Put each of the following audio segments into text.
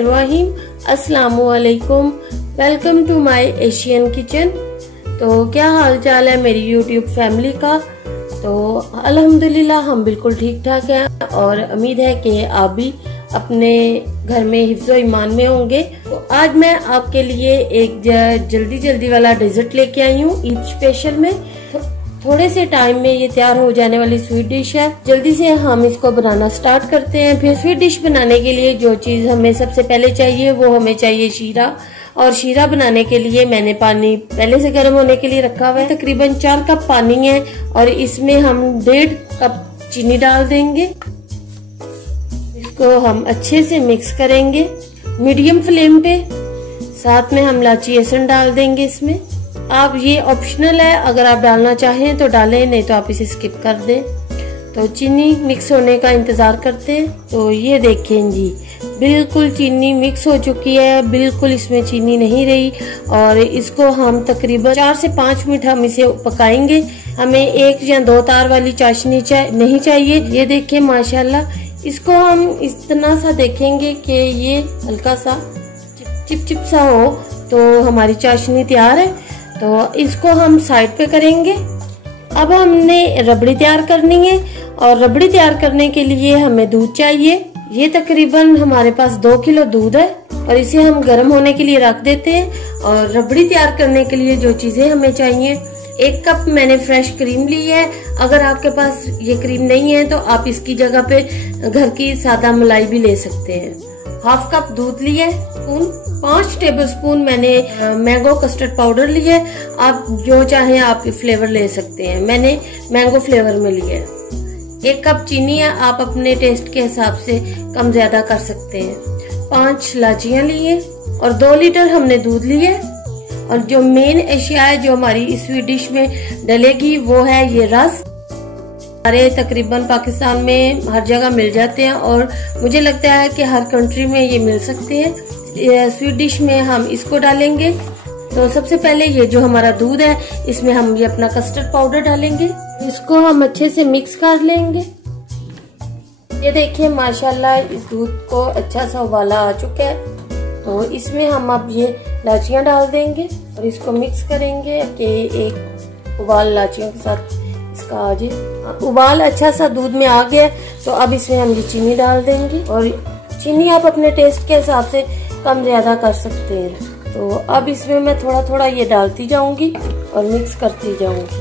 बिस्मिल्लाहिर्रहमानिर्रहीम। अस्सलामुअलैकुम। Welcome to my Asian kitchen. तो क्या हाल चाल है मेरी यूट्यूब फैमिली का। तो अल्हम्दुलिल्लाह हम बिल्कुल ठीक ठाक हैं और उम्मीद है कि आप भी अपने घर में हिफ्ज़ो ईमान में होंगे। तो आज मैं आपके लिए एक जल्दी वाला डेजर्ट लेके आई हूँ ईद स्पेशल में। थोड़े से टाइम में ये तैयार हो जाने वाली स्वीट डिश है। जल्दी से हम इसको बनाना स्टार्ट करते हैं। फिर स्वीट डिश बनाने के लिए जो चीज हमें सबसे पहले चाहिए वो हमें चाहिए शीरा। और शीरा बनाने के लिए मैंने पानी पहले से गर्म होने के लिए रखा हुआ है। तकरीबन 4 कप पानी है और इसमें हम 1.5 कप चीनी डाल देंगे। इसको हम अच्छे से मिक्स करेंगे मीडियम फ्लेम पे। साथ में हम इलायची एसन डाल देंगे इसमें। आप ये ऑप्शनल है, अगर आप डालना चाहें तो डालें, नहीं तो आप इसे स्किप कर दें। तो चीनी मिक्स होने का इंतजार करते हैं। तो ये देखें जी, बिल्कुल चीनी मिक्स हो चुकी है, बिल्कुल इसमें चीनी नहीं रही। और इसको हम तकरीबन 4 से 5 मिनट हम इसे पकाएंगे। हमें 1 या 2 तार वाली चाशनी नहीं चाहिए। ये देखें माशाल्लाह, इसको हम इस तरह सा देखेंगे कि ये हल्का सा चिप सा हो तो हमारी चाशनी तैयार है। तो इसको हम साइड पे करेंगे। अब हमने रबड़ी तैयार करनी है और रबड़ी तैयार करने के लिए हमें दूध चाहिए। ये तकरीबन हमारे पास 2 किलो दूध है और इसे हम गर्म होने के लिए रख देते हैं। और रबड़ी तैयार करने के लिए जो चीजें हमें चाहिए, 1 कप मैंने फ्रेश क्रीम ली है। अगर आपके पास ये क्रीम नहीं है तो आप इसकी जगह पे घर की सादा मलाई भी ले सकते हैं। 1/2 कप दूध लिया है। 5 टेबलस्पून मैंने मैंगो कस्टर्ड पाउडर लिया है। आप जो चाहें आप फ्लेवर ले सकते हैं। मैंने मैंगो फ्लेवर में लिया है। 1 कप चीनी है, आप अपने टेस्ट के हिसाब से कम ज्यादा कर सकते हैं। 5 इलायचियां ली है और 2 लीटर हमने दूध लिया है। और जो मेन एशिया है जो हमारी इस स्वीट डिश में डलेगी वो है ये रस। हमारे तकरीबन पाकिस्तान में हर जगह मिल जाते हैं और मुझे लगता है कि हर कंट्री में ये मिल सकते हैं। स्वीट डिश में हम इसको डालेंगे। तो सबसे पहले ये जो हमारा दूध है इसमें हम ये अपना कस्टर्ड पाउडर डालेंगे। इसको हम अच्छे से मिक्स कर लेंगे। ये देखिए माशाल्लाह, इस दूध को अच्छा सा उबाला आ चुका है। तो इसमें हम अब ये इलायचियां डाल देंगे और इसको मिक्स करेंगे कि एक उबाल इलायचियों के साथ इसका आ जाए। उबाल अच्छा सा दूध में आ गया तो अब इसमें हम ये चीनी डाल देंगे। और चीनी आप अपने टेस्ट के हिसाब से कम ज्यादा कर सकते हैं। तो अब इसमें मैं थोड़ा थोड़ा ये डालती जाऊंगी और मिक्स करती जाऊंगी।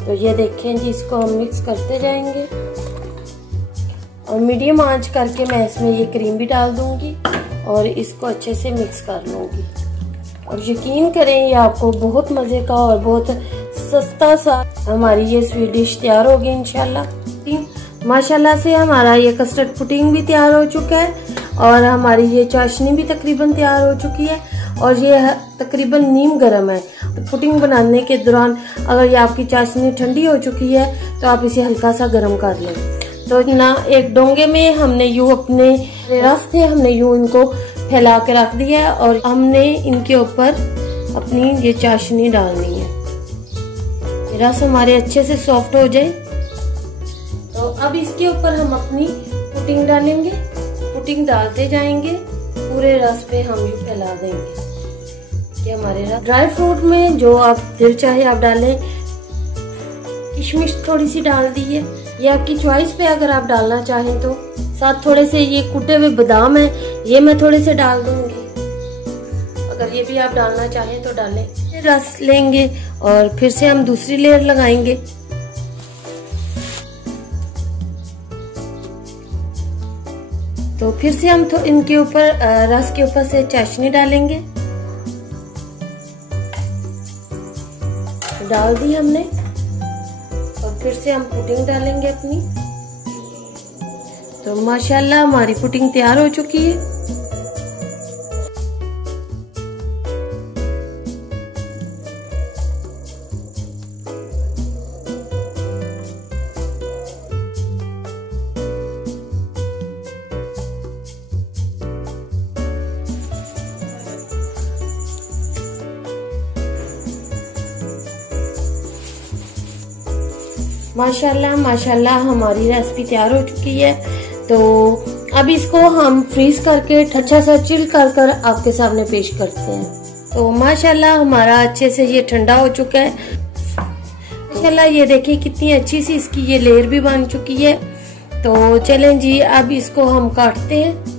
तो ये देखें जी, इसको हम मिक्स करते जाएंगे और मीडियम आंच करके मैं इसमें ये क्रीम भी डाल दूंगी और इसको अच्छे से मिक्स कर लूंगी। और यकीन करें ये आपको बहुत मजे का और बहुत सस्ता सा हमारी ये स्वीट डिश तैयार होगी इंशाल्लाह। माशाल्लाह से हमारा ये कस्टर्ड पुडिंग भी तैयार हो चुका है और हमारी ये चाशनी भी तकरीबन तैयार हो चुकी है और ये तकरीबन नीम गर्म है। तो पुडिंग बनाने के दौरान अगर ये आपकी चाशनी ठंडी हो चुकी है तो आप इसे हल्का सा गर्म कर लें। तो ना एक डोंगे में हमने यूं अपने रस थे, हमने यूं इनको फैला के रख दिया है और हमने इनके ऊपर अपनी ये चाशनी डालनी है। रस हमारे अच्छे से सॉफ्ट हो जाए। तो अब इसके ऊपर हम अपनी पुडिंग डालेंगे। पुडिंग डालते जाएंगे, पूरे रस पे हम ये फैला देंगे कि हमारे रस। ड्राई फ्रूट में जो आप दिल चाहे आप डालें। किशमिश थोड़ी सी डाल दी है, ये आपकी चॉइस पे अगर आप डालना चाहें तो। साथ थोड़े से ये कुटे हुए बादाम है, ये मैं थोड़े से डाल दूंगी। अगर ये भी आप डालना चाहें तो डालें। रस लेंगे और फिर से हम दूसरी लेयर लगाएंगे। तो फिर से हम तो इनके ऊपर रस के ऊपर से चाशनी डालेंगे। डाल दी हमने और फिर से हम पुडिंग डालेंगे अपनी। तो माशाल्लाह हमारी पुडिंग तैयार हो चुकी है। माशाल्लाह माशाल्लाह हमारी रेसिपी तैयार हो चुकी है। तो अब इसको हम फ्रीज करके अच्छा सा चिल कर आपके सामने पेश करते हैं। तो माशाल्लाह हमारा अच्छे से ये ठंडा हो चुका है। माशाल्लाह ये देखिए कितनी अच्छी सी इसकी ये लेयर भी बन चुकी है। तो चलें जी, अब इसको हम काटते हैं।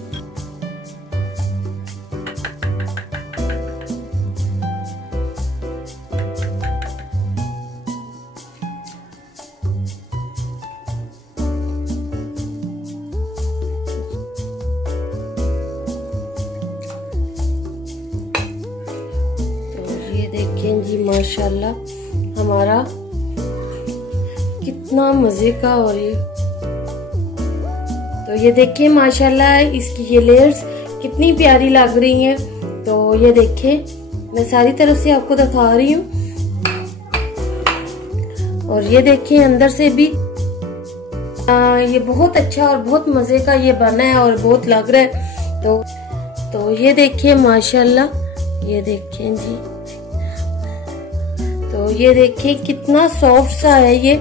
देखें जी माशाल्लाह हमारा कितना मजे का। और ये तो ये देखिए माशाल्लाह इसकी ये लेयर्स कितनी प्यारी लग रही हैं। तो ये देखिए मैं सारी तरफ से आपको दिखा रही हूँ। और ये देखिए अंदर से भी ये बहुत अच्छा और बहुत मजे का ये बना है और बहुत लग रहा है। तो ये देखिए माशाल्लाह, ये देखें जी। तो ये देखिए कितना सॉफ्ट सा है ये।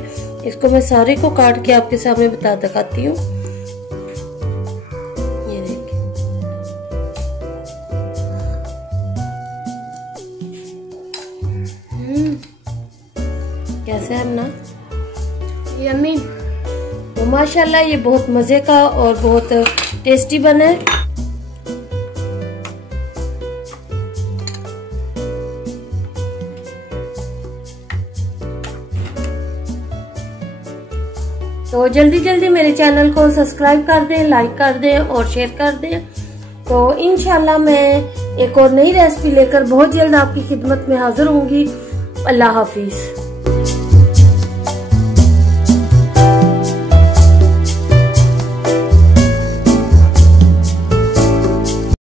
इसको मैं सारे को काट के आपके सामने दिखाती हूँ। ये देखिए कैसा है ना, यम्मी। तो माशाल्लाह ये बहुत मजे का और बहुत टेस्टी बना है। तो जल्दी जल्दी मेरे चैनल को सब्सक्राइब कर दें, लाइक कर दें और शेयर कर दें। तो इंशाल्लाह मैं एक और नई रेसिपी लेकर बहुत जल्द आपकी खिदमत में हाजिर होंगी। अल्लाह हाफिज।